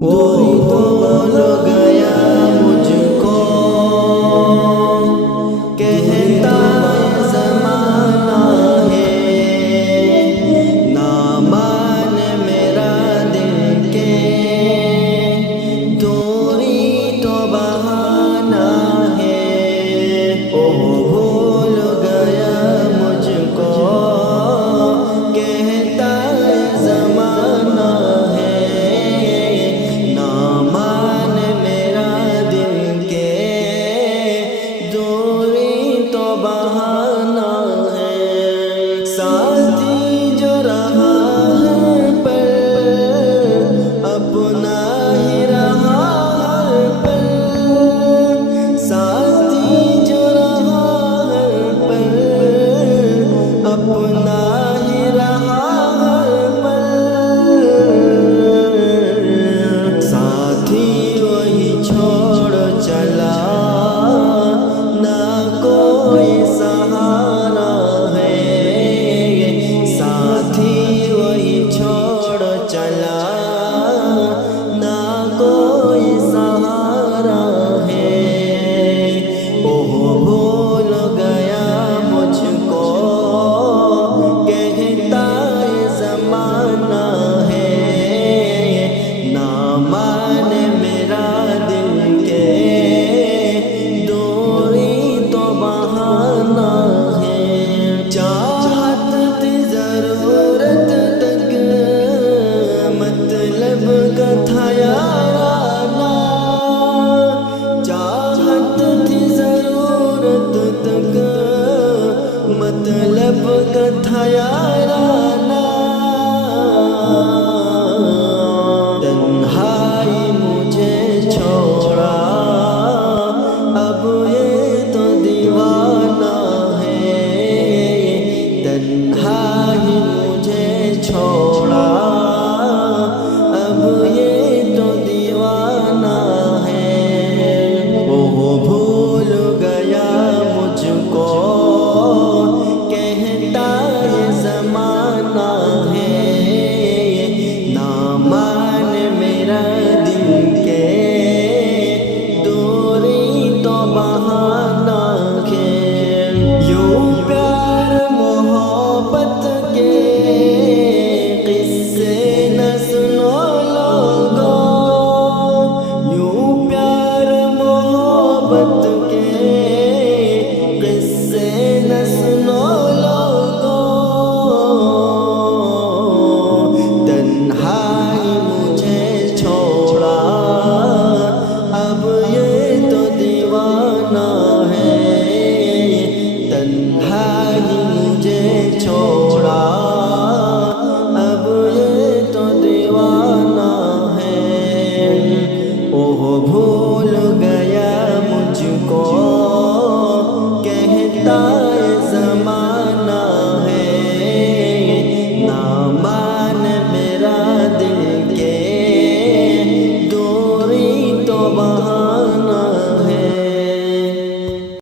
کوئی تو بھول گیا مجھ کو، کہتا ہے زمانہ ہے، نہ مان میرا دل کے، دوری تو بہانہ ہے۔ بھول گیا مجھ کو، کہتا ہے زمانہ ہے، نہ مان میرا دل کے، دوری تو بہانہ ہے۔ ساتھی جو رہا ہے پر اپنا ہی رہا ہے پر، ساتھی جو رہا ہے پر اپنا ہی رہا ہے پر، ساتھی وہی چھوڑ چلا، نہ کوئی سہارا ہے، ساتھی وہی چھوڑ چلا، نہ کوئی سہارا ہے۔ بھول گیا مجھ کو، کہتا ہے زمانہ ہے، نہ مان میرا دل کے، دوری تو بہانہ ہے۔ چاہت تھی ضرورت تک، مطلب کا تھا یارانہ، چاہت تھی ضرورت تک، مطلب کا تھا یارانہ، تنہائی مجھے چھوڑا، اب یہ تو دیوانہ ہے، تنہائی مجھے چھوڑا، اب یہ تو دیوانہ ہے۔ بھول گیا مجھ کو، کہتا ہے زمانہ ہے، نہ مان میرا دل کے، دوری تو بہانہ ہے۔ یوں پیار محبت کے قصے نہ سنو لوگو، یوں پیار محبت کے قصے نہ سنو لوگو، تنہائی مجھے چھوڑا، اب یہ تو دیوانہ ہے، تنہائی مجھے چھوڑا، اب یہ تو دیوانہ ہے۔ بھول گیا مجھ کو، کہتا